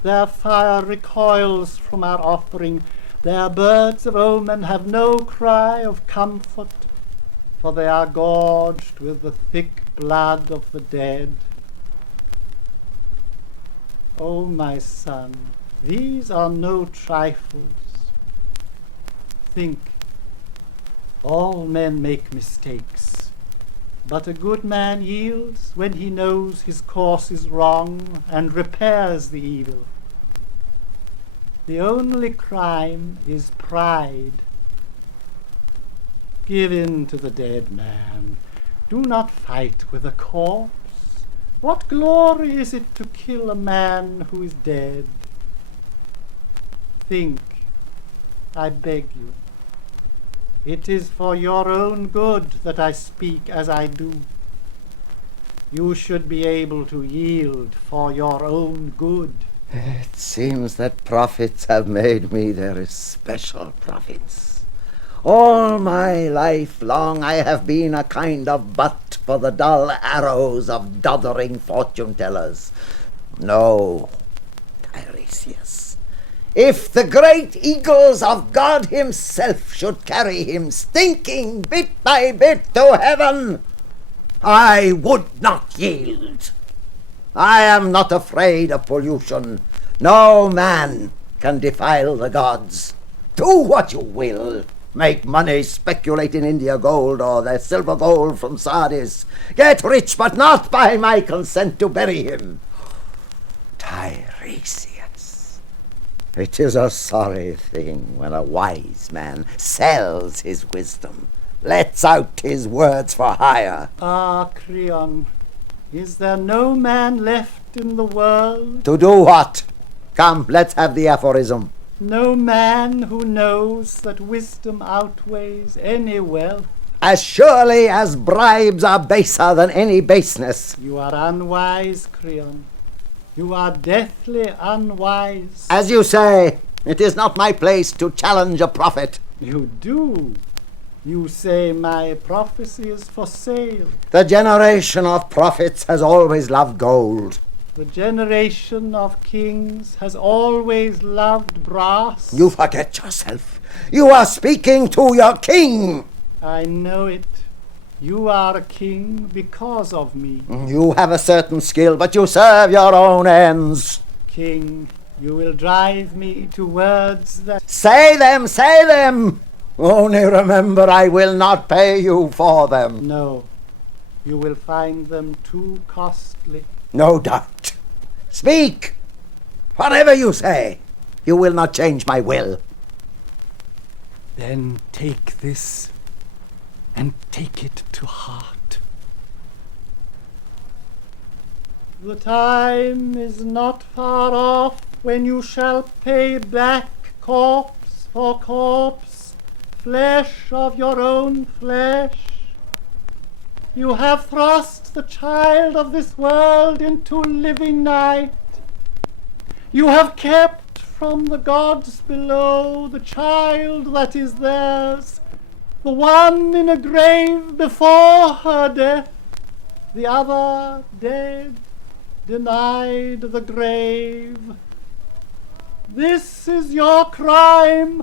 Their fire recoils from our offering. Their birds of omen have no cry of comfort, for they are gorged with the thick blood of the dead. O my son, these are no trifles. Think, all men make mistakes, but a good man yields when he knows his course is wrong and repairs the evil. The only crime is pride. Give in to the dead man. Do not fight with a corpse. What glory is it to kill a man who is dead? Think, I beg you. It is for your own good that I speak as I do. You should be able to yield for your own good. It seems that prophets have made me their especial prophets. All my life long I have been a kind of butt for the dull arrows of doddering fortune-tellers. No, Tiresias, if the great eagles of God himself should carry him stinking bit by bit to heaven, I would not yield. I am not afraid of pollution. No man can defile the gods. Do what you will. Make money, speculate in India gold or the silver gold from Sardis. Get rich, but not by my consent to bury him. Tiresias, it is a sorry thing when a wise man sells his wisdom, lets out his words for hire. Ah, Creon, is there no man left in the world? To do what? Come, let's have the aphorism. No man who knows that wisdom outweighs any wealth. As surely as bribes are baser than any baseness. You are unwise, Creon. You are deathly unwise. As you say, it is not my place to challenge a prophet. You do. You say my prophecy is for sale. The generation of prophets has always loved gold. The generation of kings has always loved brass. You forget yourself. You are speaking to your king. I know it. You are a king because of me. You have a certain skill, but you serve your own ends. King, you will drive me to words that... Say them, say them! Only remember, I will not pay you for them. No, you will find them too costly. No doubt. Speak, whatever you say. You will not change my will. Then take this and take it to heart. The time is not far off when you shall pay back corpse for corpse, flesh of your own flesh. You have thrust the child of this world into living night. You have kept from the gods below the child that is theirs, the one in a grave before her death, the other dead, denied the grave. This is your crime,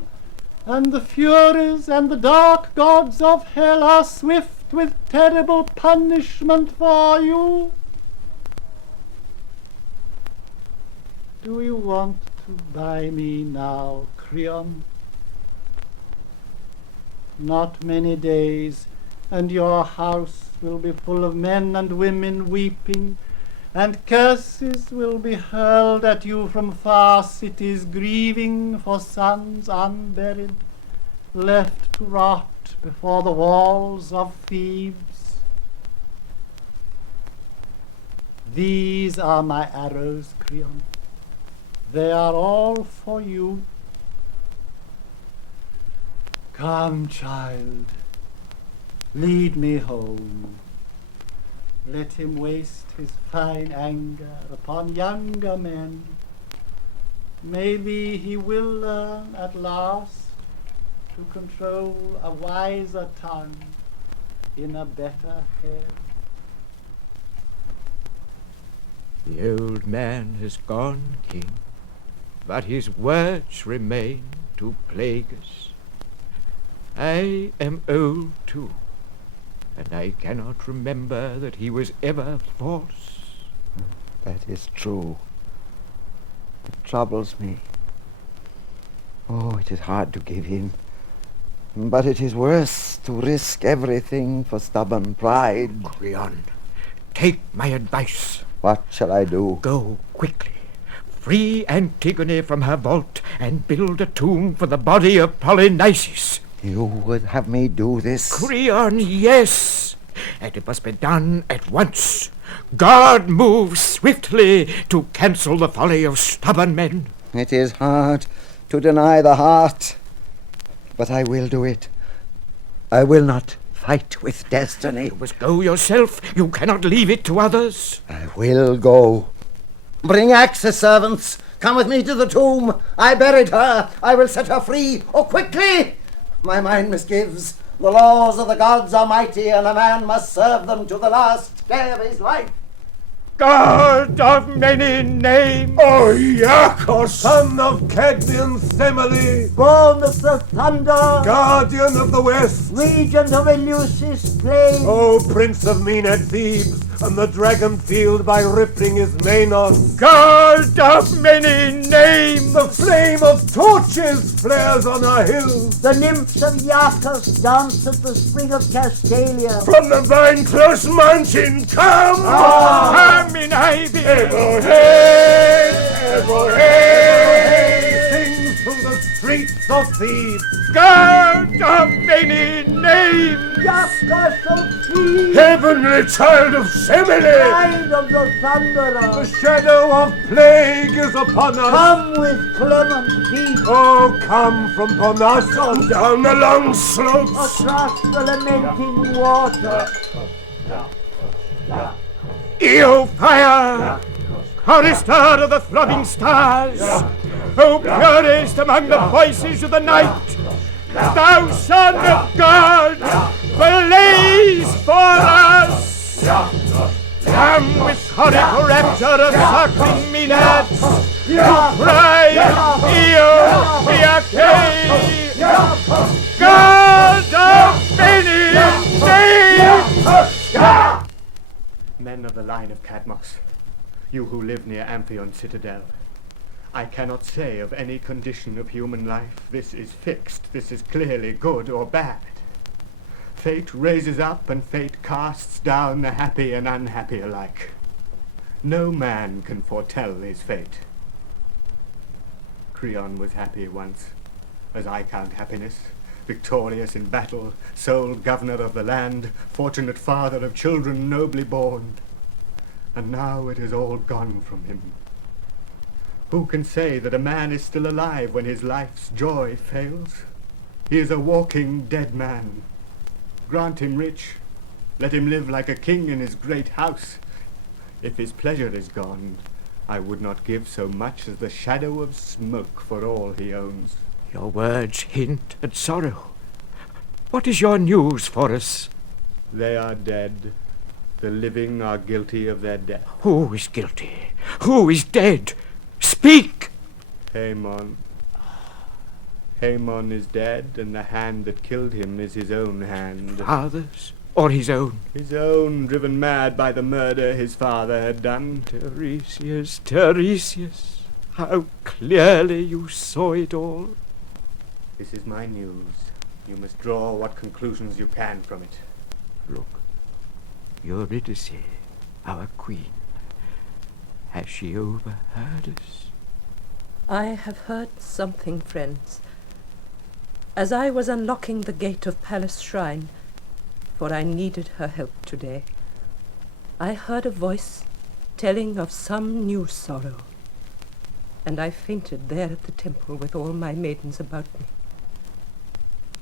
and the Furies and the dark gods of hell are swift with terrible punishment for you. Do you want to buy me now, Creon? Not many days, and your house will be full of men and women weeping, and curses will be hurled at you from far cities, grieving for sons unburied, left to rot before the walls of Thebes. These are my arrows, Creon. They are all for you. Come, child, lead me home. Let him waste his fine anger upon younger men. Maybe he will learn at last to control a wiser tongue in a better head. The old man has gone, King, but his words remain to plague us. I am old too, and I cannot remember that he was ever false. That is true. It troubles me. Oh, it is hard to give in. But it is worse to risk everything for stubborn pride. Creon, take my advice. What shall I do? Go quickly. Free Antigone from her vault and build a tomb for the body of Polynices. You would have me do this? Creon, yes. And it must be done at once. God moves swiftly to cancel the folly of stubborn men. It is hard to deny the heart, but I will do it. I will not fight with destiny. You must go yourself. You cannot leave it to others. I will go. Bring axes, servants. Come with me to the tomb. I buried her. I will set her free. Oh, quickly! My mind misgives. The laws of the gods are mighty, and a man must serve them to the last day of his life. God of many names! O Iacchos, son of Cadmean Semele, Born of the thunder, guardian of the West, regent of Eleusis' plain, O prince of Maenad Thebes, and the dragon field by rippling his Manos. God of many names! The flame of torches flares on our hills. the nymphs of Iacchos dance at the spring of Castalia. From the vine-close mountain come! Come in ivy! Sings through the streets of Thebes. God of many names! Iacchos of trees, Heavenly child of Semele! pride of the The thunderer, shadow of plague is upon us. come with clement feet, Oh, come from Parnassus down the long slopes. across the lamenting water. Io fire! Chorister of the throbbing stars! O purest among the voices of the night! Thou Son of God, blaze for us! Come with choric rapture of circling Maenads! Cry, Io, Iacche! God of many names! Men of the line of Cadmos, you who live near Amphion citadel, I cannot say of any condition of human life, this is fixed, this is clearly good or bad. Fate raises up and fate casts down the happy and unhappy alike. No man can foretell his fate. Creon was happy once, as I count happiness, victorious in battle, sole governor of the land, fortunate father of children nobly born. And now it is all gone from him. Who can say that a man is still alive when his life's joy fails? He is a walking dead man. Grant him rich, let him live like a king in his great house. If his pleasure is gone, I would not give so much as the shadow of smoke for all he owns. Your words hint at sorrow. What is your news for us? They are dead. The living are guilty of their death. Who is guilty? Who is dead? Speak! Haemon. Haemon is dead, and the hand that killed him is his own hand. Father's or his own? His own, driven mad by the murder his father had done. Tiresias, Tiresias, how clearly you saw it all. This is my news. You must draw what conclusions you can from it. Look, Eurydice, our queen. Has she overheard us? I have heard something, friends. As I was unlocking the gate of Pallas' shrine, for I needed her help today, I heard a voice telling of some new sorrow, and I fainted there at the temple with all my maidens about me.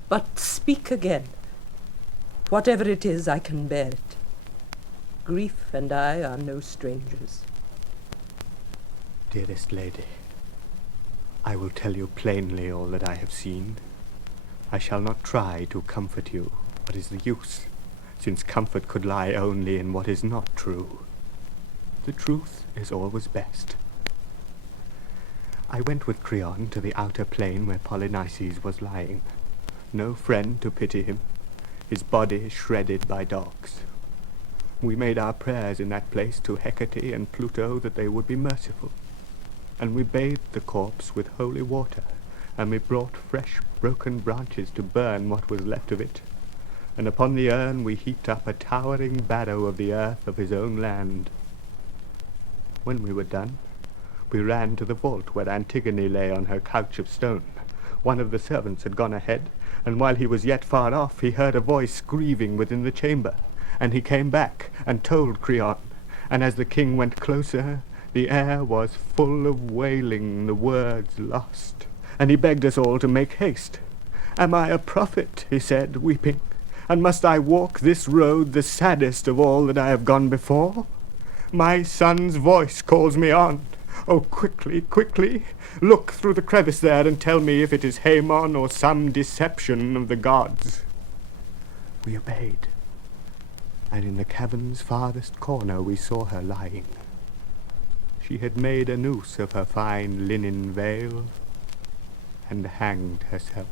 But speak again. Whatever it is, I can bear it. Grief and I are no strangers. Dearest lady, I will tell you plainly all that I have seen. I shall not try to comfort you. What is the use, since comfort could lie only in what is not true? The truth is always best. I went with Creon to the outer plain where Polynices was lying. No friend to pity him, his body shredded by dogs. We made our prayers in that place to Hecate and Pluto that they would be merciful. And we bathed the corpse with holy water, and we brought fresh broken branches to burn what was left of it. And upon the urn we heaped up a towering barrow of the earth of his own land. When we were done, we ran to the vault where Antigone lay on her couch of stone. One of the servants had gone ahead, and while he was yet far off, he heard a voice grieving within the chamber. And he came back and told Creon, and as the king went closer, the air was full of wailing, the words lost. And he begged us all to make haste. Am I a prophet, he said, weeping, and must I walk this road, the saddest of all that I have gone before? My son's voice calls me on. Oh, quickly, quickly, look through the crevice there and tell me if it is Haemon or some deception of the gods. We obeyed, and in the cavern's farthest corner we saw her lying. She had made a noose of her fine linen veil and hanged herself.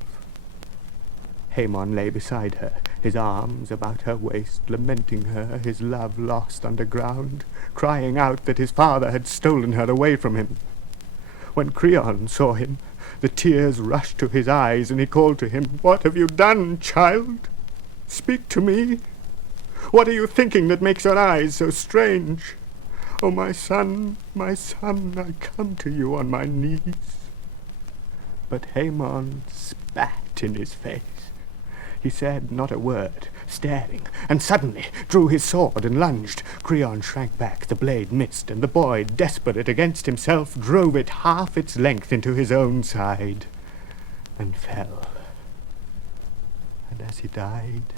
Haemon lay beside her, his arms about her waist, lamenting her, his love lost underground, crying out that his father had stolen her away from him. When Creon saw him, the tears rushed to his eyes, and he called to him, "What have you done, child? Speak to me. What are you thinking that makes your eyes so strange? Oh, my son, I come to you on my knees." But Haemon spat in his face. He said not a word, staring, and suddenly drew his sword and lunged. Creon shrank back, the blade missed, and the boy, desperate against himself, drove it half its length into his own side, and fell. And as he died,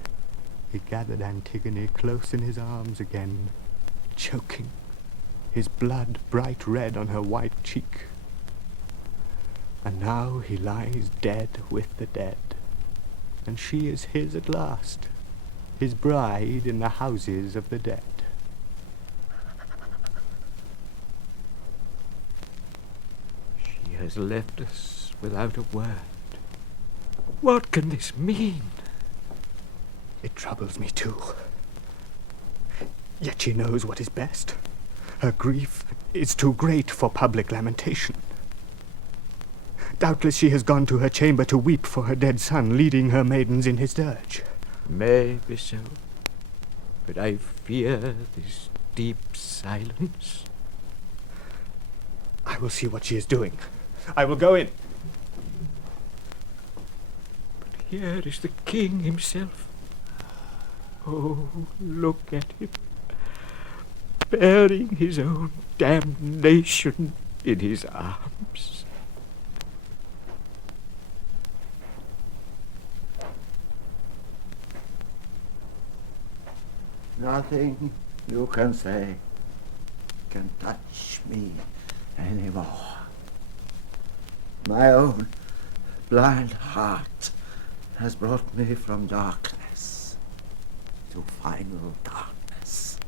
he gathered Antigone close in his arms again, choking, his blood bright red on her white cheek. And now he lies dead with the dead, and she is his at last, his bride in the houses of the dead. She has left us without a word. What can this mean? It troubles me too. Yet she knows what is best. Her grief is too great for public lamentation. Doubtless she has gone to her chamber to weep for her dead son, leading her maidens in his dirge. Maybe so, but I fear this deep silence. I will see what she is doing. I will go in. But here is the king himself. Oh, look at him, bearing his own damnation in his arms. Nothing you can say can touch me anymore. My own blind heart has brought me from darkness to final darkness.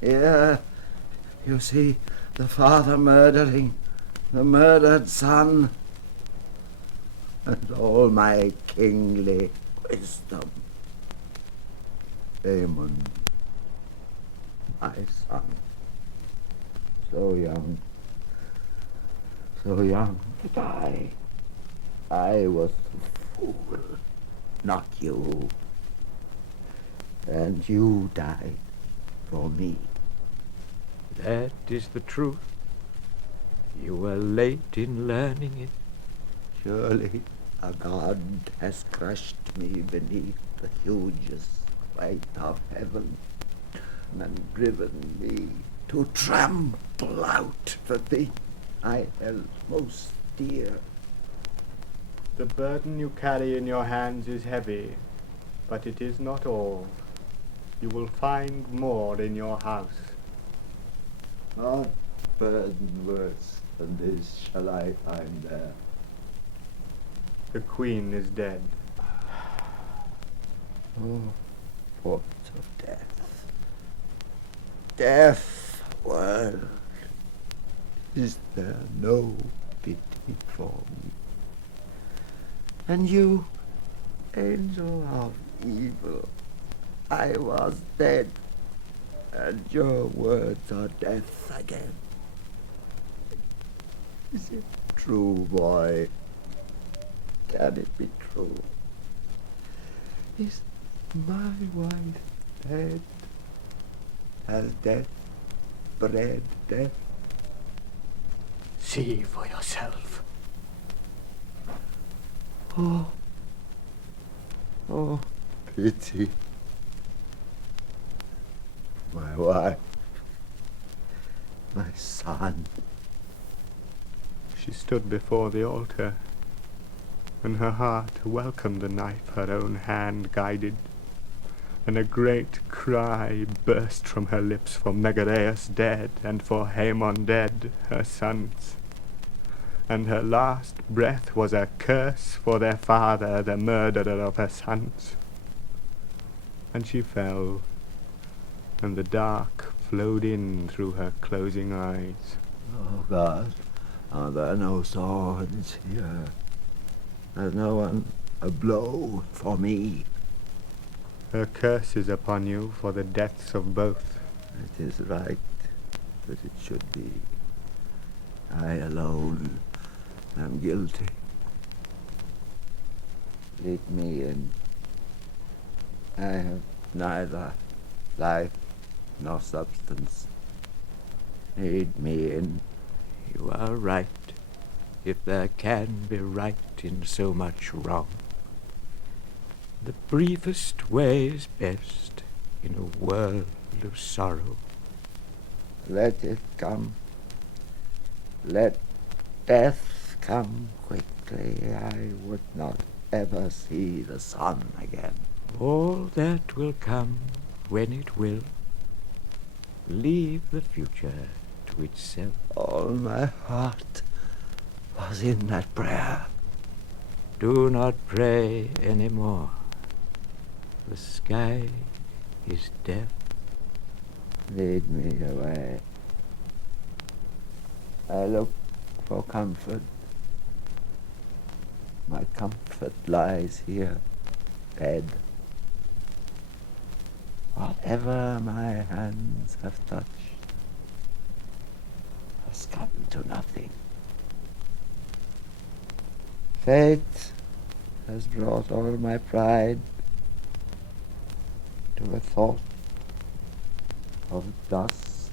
Here you see the father murdering the murdered son, and all my kingly wisdom. Aemon, my son, so young to die. I was the fool, not you. And you died for me. That is the truth. You were late in learning it. Surely a god has crushed me beneath the hugest weight of heaven and driven me to trample out the thing I held most dear. The burden you carry in your hands is heavy, but it is not all. You will find more in your house. What burden worse than this shall I find there? The queen is dead. Oh, what of death? Death, world, is there no pity for me? And you, angel of evil, I was dead, and your words are death again. Is it true, boy? Can it be true? Is my wife dead? Has death bred death? See for yourself. Oh, pity. My wife, my son. She stood before the altar, and her heart welcomed the knife her own hand guided, and a great cry burst from her lips for Megareus dead, and for Haemon dead, her sons. And her last breath was a curse for their father, the murderer of her sons. And she fell, and the dark flowed in through her closing eyes. Oh God, are there no swords here? Has no one a blow for me? Her curse is upon you for the deaths of both. It is right that it should be. I alone am guilty. Lead me in. I have neither life nor substance. Lead me in. You are right, if there can be right in so much wrong. The briefest way is best in a world of sorrow. Let it come. Let death come quickly. I would not ever see the sun again. All that will come when it will. Leave the future to itself. All my heart was in that prayer. Do not pray any more. The sky is deaf. Lead me away. I look for comfort. My comfort lies here, dead. Whatever my hands have touched has come to nothing. Fate has brought all my pride to a thought of dust.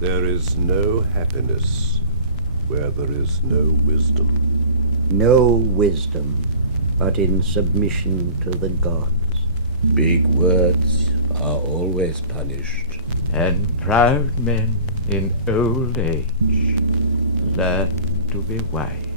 There is no happiness where there is no wisdom. No wisdom, but in submission to the gods. Big words are always punished. And proud men in old age learn to be wise.